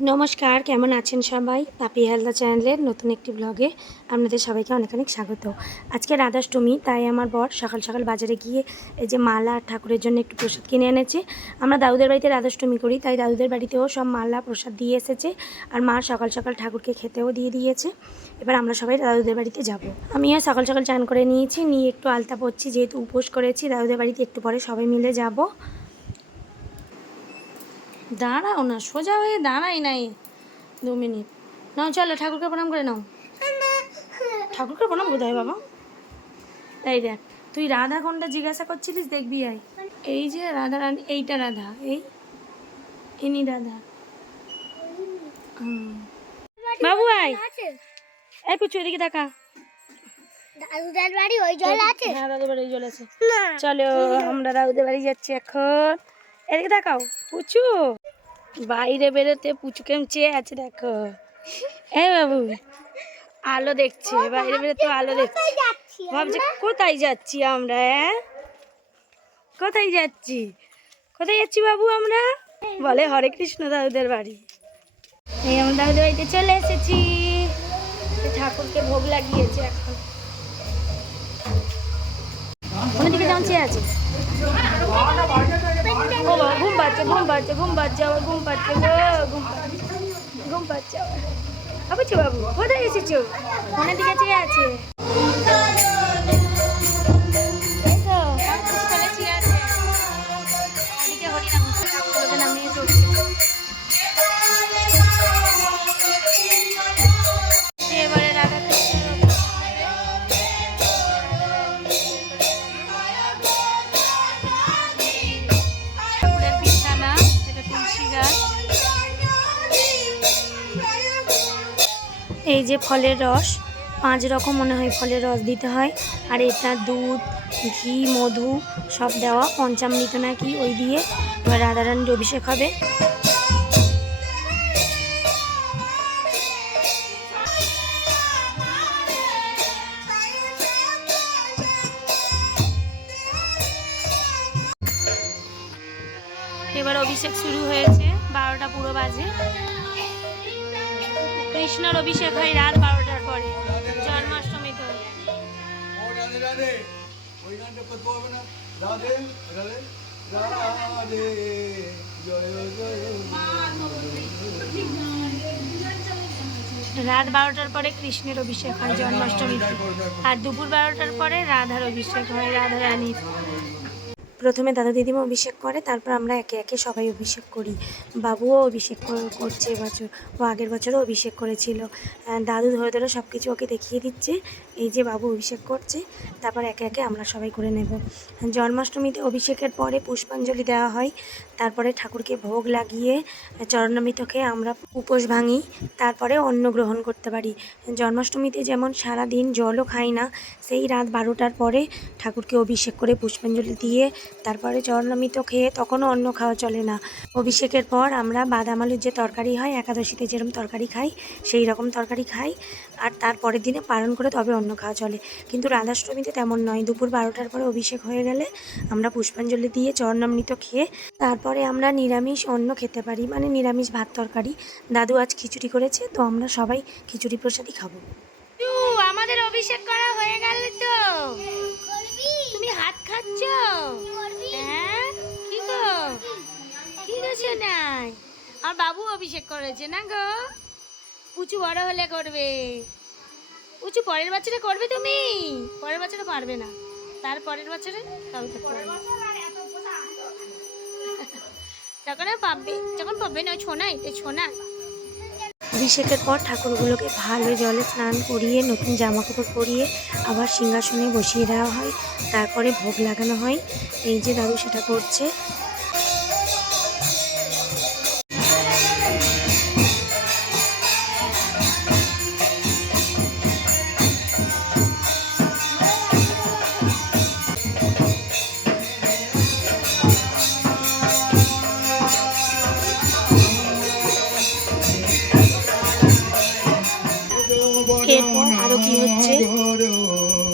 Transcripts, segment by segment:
নমস্কার, কেমন আছেন সবাই? পাপি হালদা চ্যানেলের নতুন একটি ব্লগে আপনাদের সবাইকে অনেক অনেক স্বাগত। আজকে রাধাষ্টমী, তাই আমার বর সকাল সকাল বাজারে গিয়ে এই যে মালা ঠাকুরের জন্য একটু প্রসাদ কিনে এনেছে। আমরা দাদুদের বাড়িতে রাধাষ্টমী করি, তাই দাদুদের বাড়িতেও সব মালা প্রসাদ দিয়ে এসেছে আর মা সকাল সকাল ঠাকুরকে খেতেও দিয়ে দিয়েছে। এবার আমরা সবাই দাদুদের বাড়িতে যাব। আমিও সকাল সকাল চান করে নিয়েছি, নিয়ে একটু আলতা পড়ছি যেহেতু উপোস করেছি, দাদুদের বাড়িতে একটু পরে সবাই মিলে যাব। দাঁড়াও না সোজা হয়ে দাঁড়াই নাই। দু মিনিট। নাও চলো ঠাকুরকে প্রণাম করে নাও। ঠাকুরকে প্রণাম কোথায় বাবা? এই দেখ তুই রাধা কোনটা জিজ্ঞাসা করছিলিস দেখবি আয়। এই যে রাধা রানী এইটা রাধা এই ইনি রাধা। বাবু আয়। এই পুচু এদিকে দেখা। দাদুদের বাড়ি ওই জল আছে? হ্যাঁ বাড়ি জল আছে। চলো আমরা দাদুদের বাড়ি যাচ্ছি এখন। এদিকে দেখাও পুচু। বাইরে বেরোতে পুচু কেম চেয়ে আছে, দেখো। হ্যাঁ বাবু, আলো দেখছে, বাইরে বেরোতে আলো দেখছে। ভাবছি, কোথায় যাচ্ছি আমরা হ্যাঁ? কোথায় যাচ্ছি? কোথায় যাচ্ছি বাবু আমরা? বলে হরে কৃষ্ণ দাদুদের বাড়ি। এই আমরা দাদুদের বাড়িতে চলে এসেছি। ঠাকুরকে ভোগ লাগিয়েছে এখন। চেয়ে আছে? পাচ্ছে ঘুম পাচ্ছে ঘুম পাচ্ছে আমার, ঘুম পাচ্ছে ঘুম পাচ্ছে ঘুম পাচ্ছে আবুচু বাবু, কোথায় এসেছ? মনের দিকে চেয়ে আছে। এই যে ফলের রস, পাঁচ রকম মনে হয় ফলের রস দিতে হয়। আর এটা দুধ, ঘি, মধু সব দেওয়া পঞ্চামৃত নাকি ওই দিয়ে এবার রাধারানীর অভিষেক হবে। এবার অভিষেক শুরু হয়েছে বারোটা পুরো বাজে। কৃষ্ণর অভিষেক হয় রাত বারোটার পরে জন্মাষ্টমীতে রাত বারোটার পরে কৃষ্ণের অভিষেক হয় জন্মাষ্টমীতে। আর দুপুর বারোটার পরে রাধার অভিষেক হয় রাধা রানীর প্রথমে দাদা দিদিমা অভিষেক করে, তারপর আমরা একে একে সবাই অভিষেক করি। বাবুও অভিষেক কর- করছে এবছর ও আগের বছরও অভিষেক করেছিল। দাদু ধরে ধরে সব কিছু ওকে দেখিয়ে দিচ্ছে। এই যে বাবু অভিষেক করছে, তারপর একে একে আমরা সবাই করে নেব। জন্মাষ্টমীতে অভিষেকের পরে পুষ্পাঞ্জলি দেওয়া হয়, তারপরে ঠাকুরকে ভোগ লাগিয়ে চরণামৃত খেয়ে আমরা উপোস ভাঙি, তারপরে অন্ন গ্রহণ করতে পারি। জন্মাষ্টমীতে যেমন সারা দিন জলও খাই না, সেই রাত বারোটার পরে ঠাকুরকে অভিষেক করে পুষ্পাঞ্জলি দিয়ে তারপরে চরণামৃত খেয়ে তখনও অন্ন খাওয়া চলে না। অভিষেকের পর আমরা বাদাম আলুর যে তরকারি হয়, একাদশীতে যেরকম তরকারি খাই, সেই রকম তরকারি খাই। আর তারপরের দিনে পালন করে তবে অন্ন খাওয়া চলে। কিন্তু রাধাষ্টমীতে তেমন নয়। দুপুর বারোটার পরে অভিষেক হয়ে গেলে আমরা পুষ্পাঞ্জলি দিয়ে চরণামৃত খেয়ে তারপরে আমরা নিরামিষ অন্ন খেতে পারি। মানে নিরামিষ ভাত তরকারি। দাদু আজ খিচুড়ি করেছে, তো আমরা সবাই খিচুড়ি প্রসাদই খাব। আমাদের অভিষেক করা হয়ে গেল তো। তুমি হাত খাচ্ছ? হ্যাঁ? কি গো? নাই আর বাবু অভিষেক করেছে না গো? পুচু বড় হলে করবে। পুচু পরের বছরে করবে তুমি? পরের বছরে পারবে না। তার পরের তো করবে যখন পাবে যখন পাবে না ছোনা এতে ছোনা অভিষেকের পর ঠাকুরগুলোকে ভালো জলে স্নান করিয়ে, নতুন জামা কাপড় পরিয়ে আবার সিংহাসনে বসিয়ে দেওয়া হয়। তারপরে ভোগ লাগানো হয়। এই যে দাদু সেটা করছে।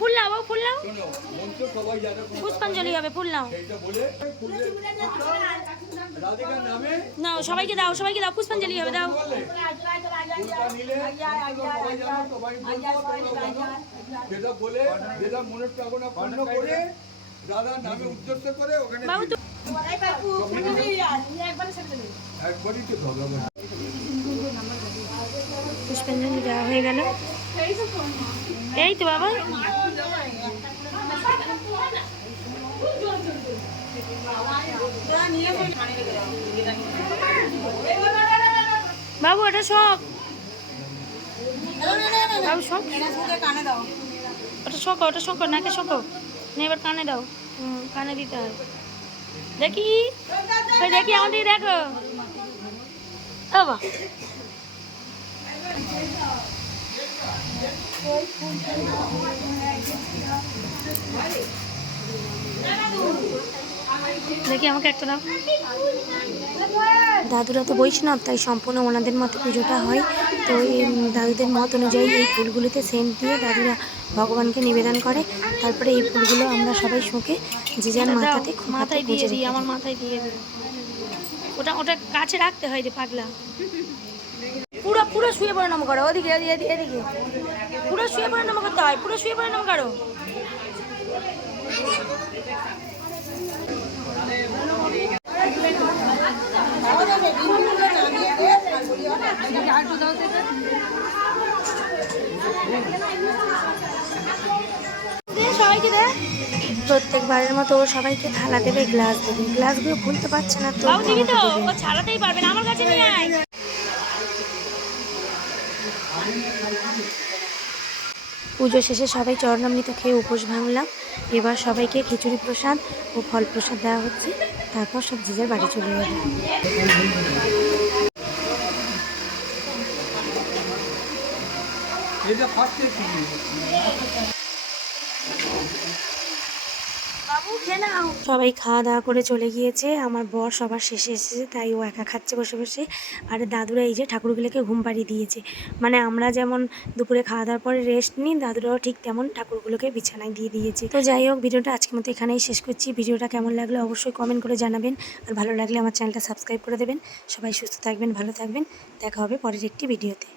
ফুল নাও বাবু ফুল নাও। পুষ্পাঞ্জলি হবে ফুল নাও। নাও সবাইকে দাও সবাইকে দাও পুষ্পাঞ্জলি হবে দাও। বললে ফুলটা নিলে সবাই জানো সবাই বলব, তোমরা বলো। যেটা বলে যেটা মনের প্রার্থনা পূর্ণ করে দাদার নামে উদ্দেশ্য করে ওখানে একবারই তো ভগবান পুষ্পাঞ্জলি দেওয়া হয়ে গেল। এই তো বাবা। বাবু ওটা শখ। বাবু, শখ? ওটা শোক ওটা শোক নাকে শোক না এবার কানে দাও। হুম, কানে দিতে হয়। দেখি। ওই দেখি আমাদের দেখো। বাবা। দেখি আমাকে একটা দাও। দাদুরা তো বৈষ্ণব তাই সম্পূর্ণ ওনাদের মতে পুজোটা হয়। তো এই দাদুদের মত অনুযায়ী এই ফুলগুলিতে সেন্ট দিয়ে দাদুরা ভগবানকে নিবেদন করে। তারপরে এই ফুলগুলো আমরা সবাই শুঁকে যে যার মাথাতে মাথায় দিয়ে দিই আমার মাথায় দিয়ে দিই। ওটা ওটা কাছে রাখতে হয় রে পাগলা। পুরো পুরো শুয়ে পড়ে নাম করো। ওদিকে এদিকে এদিকে পুরো শুয়ে পড়ে নাম করতে হয়। পুরো শুয়ে পড়ে নাম করো দে, সবাইকে দে। প্রত্যেকবারের মতো ও সবাইকে থালা দেবে গ্লাস দেবে। গ্লাসগুলো খুলতে পারছে না তো। ছাড়াতেই পারবে না আমার কাছে পুজো শেষে সবাই চরণামৃত খেয়ে উপোস ভাঙলাম। এবার সবাইকে খিচুড়ি প্রসাদ ও ফল প্রসাদ দেওয়া হচ্ছে। তারপর সব যে যার বাড়ি চলে যাবে। এটা ফার্স্টে সবাই খাওয়া দাওয়া করে চলে গিয়েছে। আমার বর সবার শেষে এসেছে তাই ও একা খাচ্ছে বসে বসে। আর দাদুরা এই যে ঠাকুরগুলোকে ঘুম পাড়িয়ে দিয়েছে। মানে আমরা যেমন দুপুরে খাওয়া দাওয়ার পরে রেস্ট নিই দাদুরাও ঠিক তেমন ঠাকুরগুলোকে বিছানায় দিয়ে দিয়েছে। তো যাই হোক ভিডিওটা আজকের মতো এখানেই শেষ করছি। ভিডিওটা কেমন লাগল অবশ্যই কমেন্ট করে জানাবেন। আর ভালো লাগলে আমার চ্যানেলটা সাবস্ক্রাইব করে দেবেন। সবাই সুস্থ থাকবেন ভালো থাকবেন। দেখা হবে পরের একটি ভিডিওতে।